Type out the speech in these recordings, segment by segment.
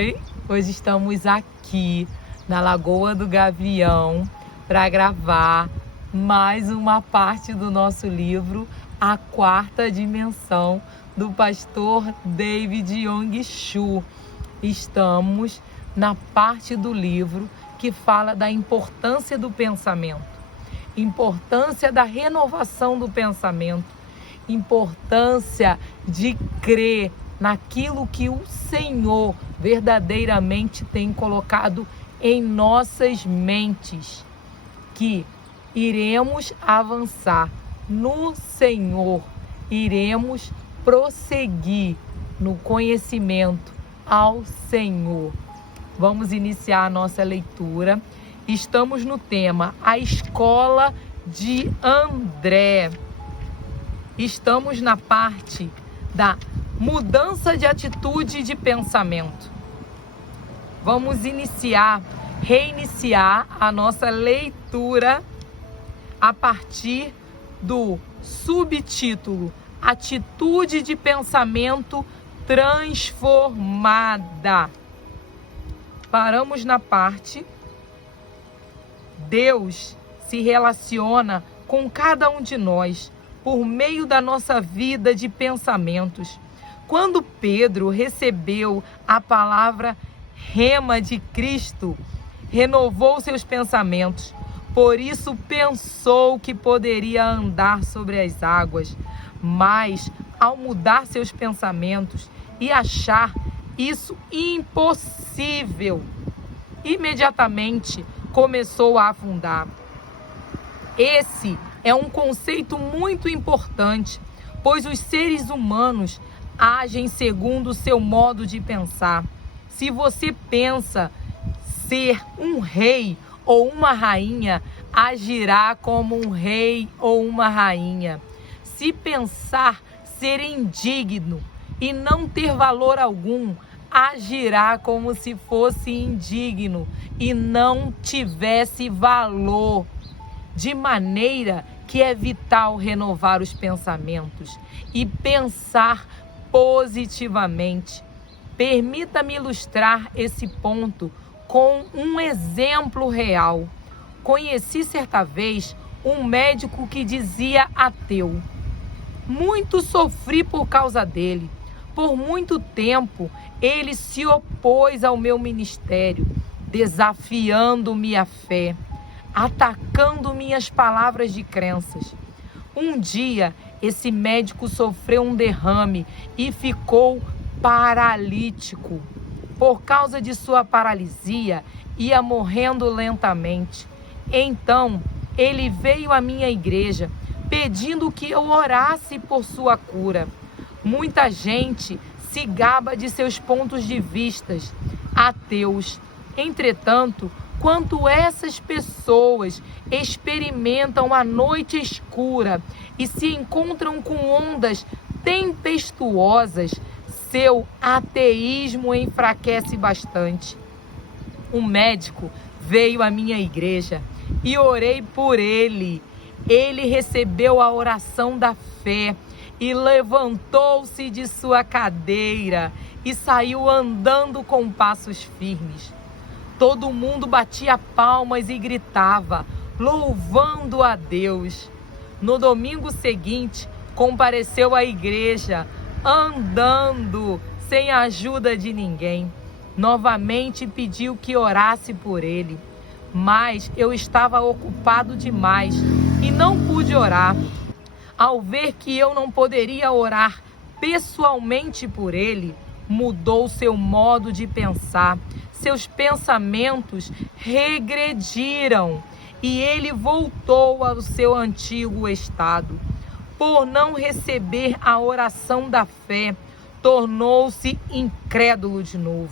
Oi, hoje estamos aqui na Lagoa do Gavião para gravar mais uma parte do nosso livro, A Quarta Dimensão, do pastor David Yong-Shu. Estamos na parte do livro que fala da importância do pensamento, importância da renovação do pensamento, importância de crer naquilo que o Senhor verdadeiramente tem colocado em nossas mentes, que iremos avançar no Senhor, iremos prosseguir no conhecimento ao Senhor. Vamos iniciar a nossa leitura. Estamos no tema A Escola de André. Estamos na parte da mudança de atitude e de pensamento. Vamos reiniciar a nossa leitura a partir do subtítulo Atitude de Pensamento Transformada. Paramos na parte Deus se relaciona com cada um de nós por meio da nossa vida de pensamentos. Quando Pedro recebeu a palavra rema de Cristo, renovou seus pensamentos. Por isso pensou que poderia andar sobre as águas. Mas, ao mudar seus pensamentos e achar isso impossível, imediatamente começou a afundar. Esse é um conceito muito importante, pois os seres humanos agem segundo o seu modo de pensar. Se você pensa ser um rei ou uma rainha, agirá como um rei ou uma rainha. Se pensar ser indigno e não ter valor algum, agirá como se fosse indigno e não tivesse valor. De maneira que é vital renovar os pensamentos e pensar positivamente. Permita-me ilustrar esse ponto com um exemplo real. Conheci certa vez um médico que dizia ateu. Muito sofri por causa dele. Por muito tempo, ele se opôs ao meu ministério, desafiando minha fé, atacando minhas palavras de crenças. Um dia, esse médico sofreu um derrame e ficou paralítico. Por causa de sua paralisia, ia morrendo lentamente. Então, ele veio à minha igreja, pedindo que eu orasse por sua cura. Muita gente se gaba de seus pontos de vista ateus. Entretanto, quando essas pessoas experimentam a noite escura e se encontram com ondas tempestuosas, seu ateísmo enfraquece bastante. Um médico veio à minha igreja e orei por ele. Ele recebeu a oração da fé e levantou-se de sua cadeira e saiu andando com passos firmes. Todo mundo batia palmas e gritava, louvando a Deus. No domingo seguinte, compareceu à igreja, andando, sem a ajuda de ninguém. Novamente pediu que orasse por ele, mas eu estava ocupado demais e não pude orar. Ao ver que eu não poderia orar pessoalmente por ele, mudou seu modo de pensar. Seus pensamentos regrediram e ele voltou ao seu antigo estado. Por não receber a oração da fé, tornou-se incrédulo de novo.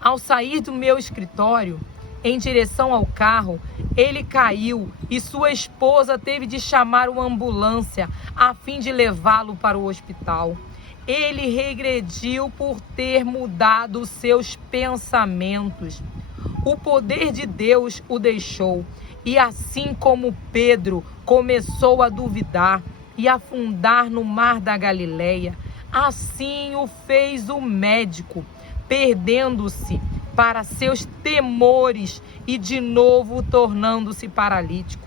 Ao sair do meu escritório, em direção ao carro, ele caiu e sua esposa teve de chamar uma ambulância a fim de levá-lo para o hospital. Ele regrediu por ter mudado seus pensamentos. O poder de Deus o deixou, e assim como Pedro começou a duvidar e afundar no mar da Galileia, assim o fez o médico. perdendo-se para seus temores e de novo tornando-se paralítico.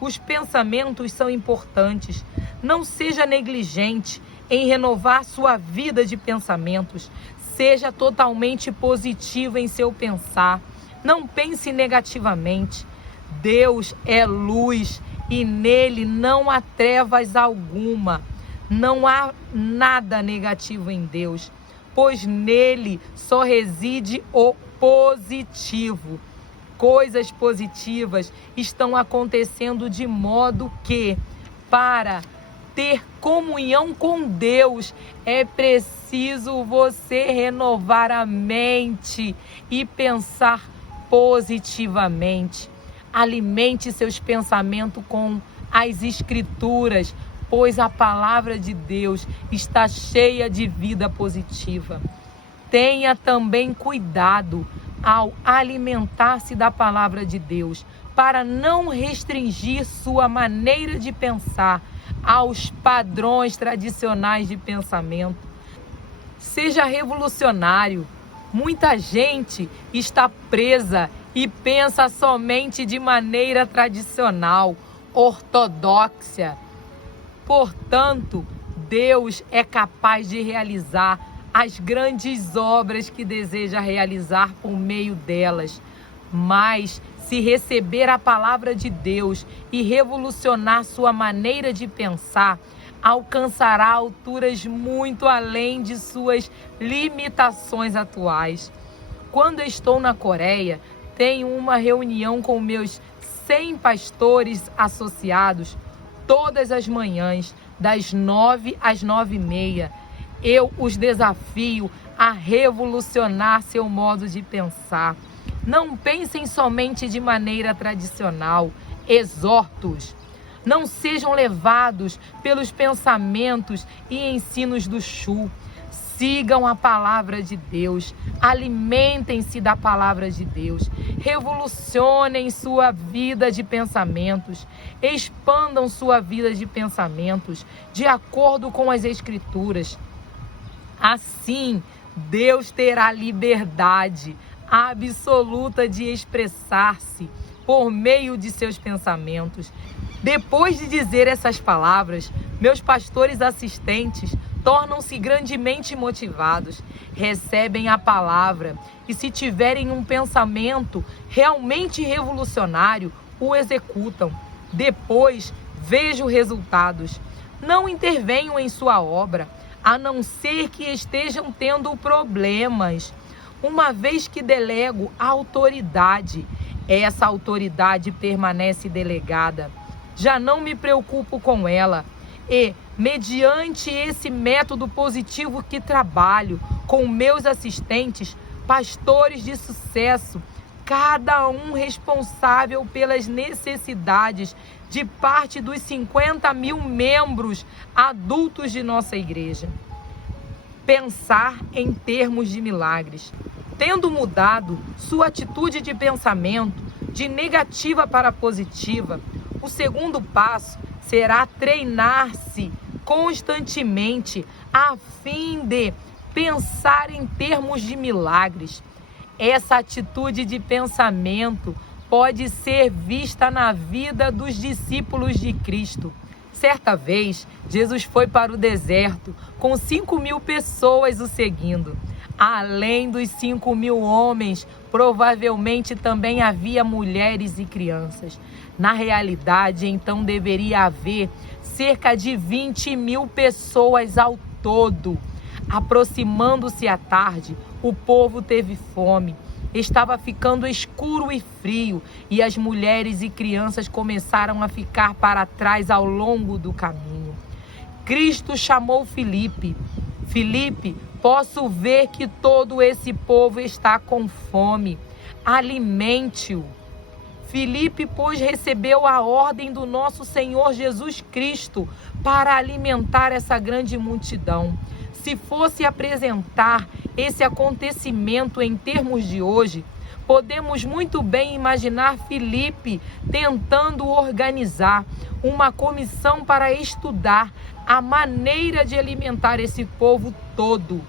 Os pensamentos são importantes. Não seja negligente em renovar sua vida de pensamentos. Seja totalmente positivo em seu pensar. Não pense negativamente. Deus é luz e nele não há trevas alguma. Não há nada negativo em Deus, pois nele só reside o positivo. Coisas positivas estão acontecendo de modo que, para ter comunhão com Deus, é preciso você renovar a mente e pensar positivamente. Alimente seus pensamentos com as Escrituras, pois a palavra de Deus está cheia de vida positiva. Tenha também cuidado ao alimentar-se da palavra de Deus, para não restringir sua maneira de pensar aos padrões tradicionais de pensamento. Seja revolucionário. Muita gente está presa e pensa somente de maneira tradicional, ortodoxa. Portanto, Deus é capaz de realizar as grandes obras que deseja realizar por meio delas. Mas, se receber a palavra de Deus e revolucionar sua maneira de pensar, alcançará alturas muito além de suas limitações atuais. Quando estou na Coreia, tenho uma reunião com meus 100 pastores associados todas as manhãs, das 9 às 9h30. Eu os desafio a revolucionar seu modo de pensar. Não pensem somente de maneira tradicional. Exorto-os. Não sejam levados pelos pensamentos e ensinos do Chu. Sigam a palavra de Deus. Alimentem-se da palavra de Deus. Revolucionem sua vida de pensamentos. Expandam sua vida de pensamentos de acordo com as Escrituras. Assim, Deus terá liberdade absoluta de expressar-se por meio de seus pensamentos. Depois de dizer essas palavras, meus pastores assistentes tornam-se grandemente motivados, recebem a palavra e, se tiverem um pensamento realmente revolucionário, o executam. Depois, vejo resultados. Não intervenham em sua obra, a não ser que estejam tendo problemas. Uma vez que delego a autoridade, essa autoridade permanece delegada. Já não me preocupo com ela e, mediante esse método positivo que trabalho com meus assistentes, pastores de sucesso, cada um responsável pelas necessidades de parte dos 50.000 membros adultos de nossa igreja. Pensar em termos de milagres. Tendo mudado sua atitude de pensamento de negativa para positiva, o segundo passo será treinar-se constantemente a fim de pensar em termos de milagres. Essa atitude de pensamento pode ser vista na vida dos discípulos de Cristo. Certa vez, Jesus foi para o deserto com 5.000 pessoas o seguindo. Além dos 5.000 homens, provavelmente também havia mulheres e crianças. Na realidade, então, deveria haver cerca de 20.000 pessoas ao todo. Aproximando-se a tarde, o povo teve fome. Estava ficando escuro e frio, e as mulheres e crianças começaram a ficar para trás ao longo do caminho. Cristo chamou Filipe. Filipe, posso ver que todo esse povo está com fome. Alimente-o. Filipe, pois, recebeu a ordem do nosso Senhor Jesus Cristo para alimentar essa grande multidão. Se fosse apresentar esse acontecimento em termos de hoje, podemos muito bem imaginar Filipe tentando organizar uma comissão para estudar a maneira de alimentar esse povo todo.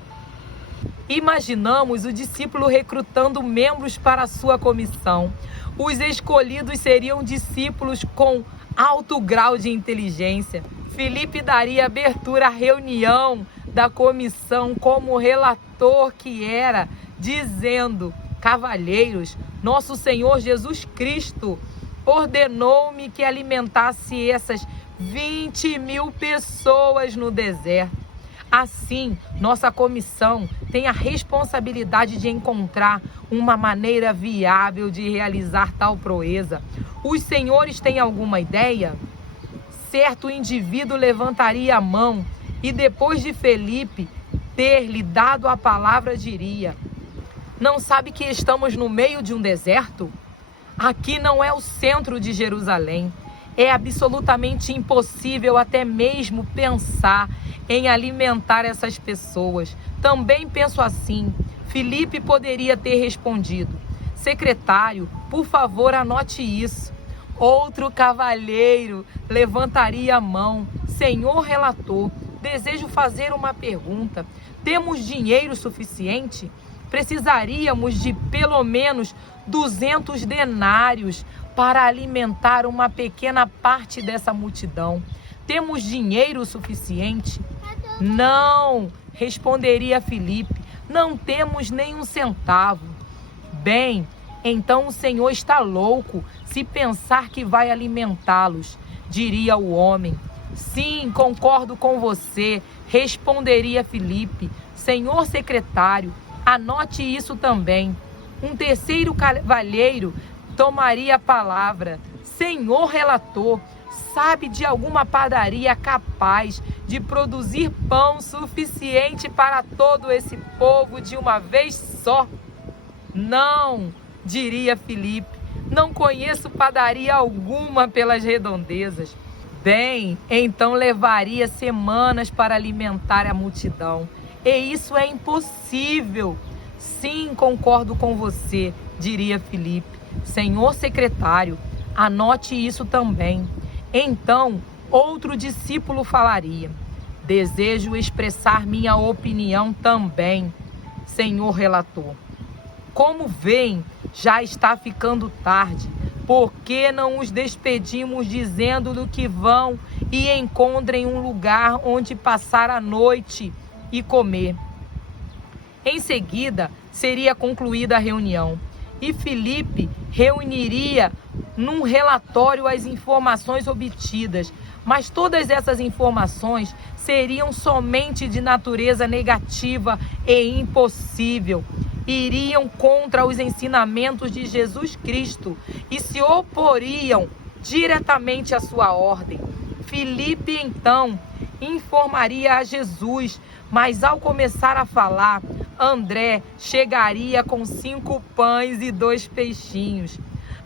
Imaginamos o discípulo recrutando membros para a sua comissão. Os escolhidos seriam discípulos com alto grau de inteligência. Filipe daria abertura à reunião da comissão como relator que era, dizendo: cavalheiros, nosso Senhor Jesus Cristo ordenou-me que alimentasse essas 20.000 pessoas no deserto. Assim, nossa comissão tem a responsabilidade de encontrar uma maneira viável de realizar tal proeza. Os senhores têm alguma ideia? Certo indivíduo levantaria a mão e, depois de Felipe ter-lhe dado a palavra, diria: não sabe que estamos no meio de um deserto? Aqui não é o centro de Jerusalém. É absolutamente impossível até mesmo pensar em alimentar essas pessoas. Também penso assim. Filipe poderia ter respondido: secretário, por favor, anote isso. Outro cavalheiro levantaria a mão: senhor relator, desejo fazer uma pergunta. Temos dinheiro suficiente? Precisaríamos de pelo menos 200 denários para alimentar uma pequena parte dessa multidão. Temos dinheiro suficiente? Não, responderia Filipe, não temos nem um centavo. Bem, então o Senhor está louco se pensar que vai alimentá-los, diria o homem. Sim, concordo com você, responderia Filipe. Senhor secretário, anote isso também. Um terceiro cavalheiro tomaria a palavra. Senhor relator, sabe de alguma padaria capaz de produzir pão suficiente para todo esse povo de uma vez só? Não, diria Filipe, não conheço padaria alguma pelas redondezas. Bem, então levaria semanas para alimentar a multidão. E isso é impossível. Sim, concordo com você, diria Filipe. Senhor secretário, anote isso também. Então, outro discípulo falaria: desejo expressar minha opinião também, senhor relator. Como veem, já está ficando tarde. Por que não os despedimos dizendo-lhe que vão e encontrem um lugar onde passar a noite e comer? Em seguida, seria concluída a reunião e Filipe reuniria num relatório as informações obtidas, mas todas essas informações seriam somente de natureza negativa e impossível. Iriam contra os ensinamentos de Jesus Cristo e se oporiam diretamente à sua ordem. Filipe então informaria a Jesus, mas ao começar a falar, André chegaria com 5 pães e 2 peixinhos.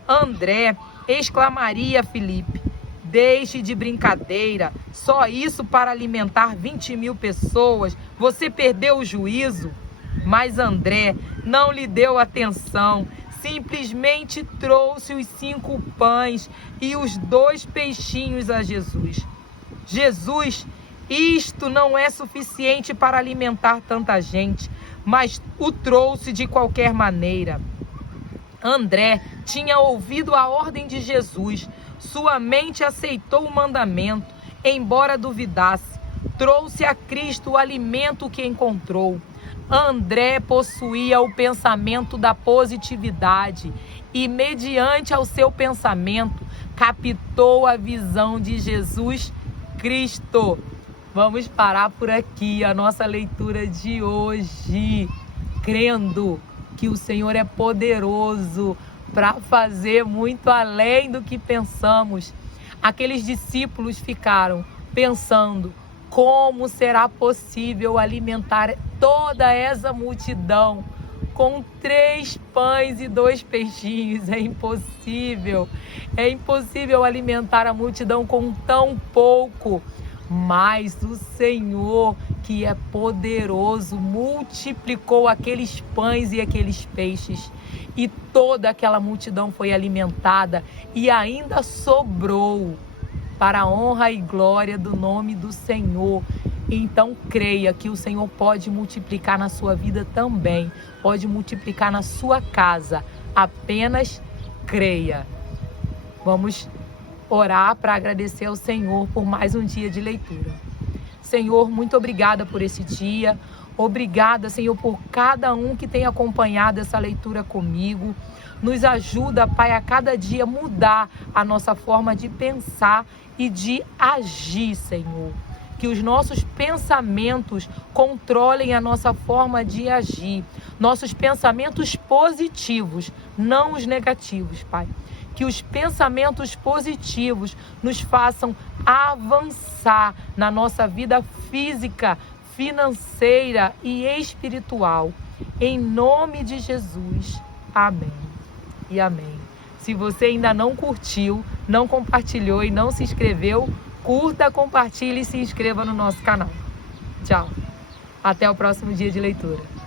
André exclamaria a Filipe: deixe de brincadeira, só isso para alimentar 20.000 pessoas, você perdeu o juízo? Mas André não lhe deu atenção, simplesmente trouxe os 5 pães e os 2 peixinhos a Jesus. Jesus, isto não é suficiente para alimentar tanta gente, mas o trouxe de qualquer maneira. André tinha ouvido a ordem de Jesus, sua mente aceitou o mandamento, embora duvidasse. Trouxe a Cristo o alimento que encontrou. André possuía o pensamento da positividade e, mediante ao seu pensamento, captou a visão de Jesus Cristo. Vamos parar por aqui a nossa leitura de hoje, crendo que o Senhor é poderoso para fazer muito além do que pensamos. Aqueles discípulos ficaram pensando: como será possível alimentar toda essa multidão com 3 pães e 2 peixinhos? É impossível. É impossível alimentar a multidão com tão pouco. Mas o Senhor, que é poderoso, multiplicou aqueles pães e aqueles peixes. E toda aquela multidão foi alimentada e ainda sobrou, para a honra e glória do nome do Senhor. Então creia que o Senhor pode multiplicar na sua vida também, pode multiplicar na sua casa. Apenas creia. Vamos orar para agradecer ao Senhor por mais um dia de leitura. Senhor, muito obrigada por esse dia. Obrigada, Senhor, por cada um que tem acompanhado essa leitura comigo. Nos ajuda, Pai, a cada dia mudar a nossa forma de pensar e de agir, Senhor. Que os nossos pensamentos controlem a nossa forma de agir. Nossos pensamentos positivos, não os negativos, Pai. Que os pensamentos positivos nos façam avançar na nossa vida física, financeira e espiritual. Em nome de Jesus. Amém e amém. Se você ainda não curtiu, não compartilhou e não se inscreveu, curta, compartilhe e se inscreva no nosso canal. Tchau. Até o próximo dia de leitura.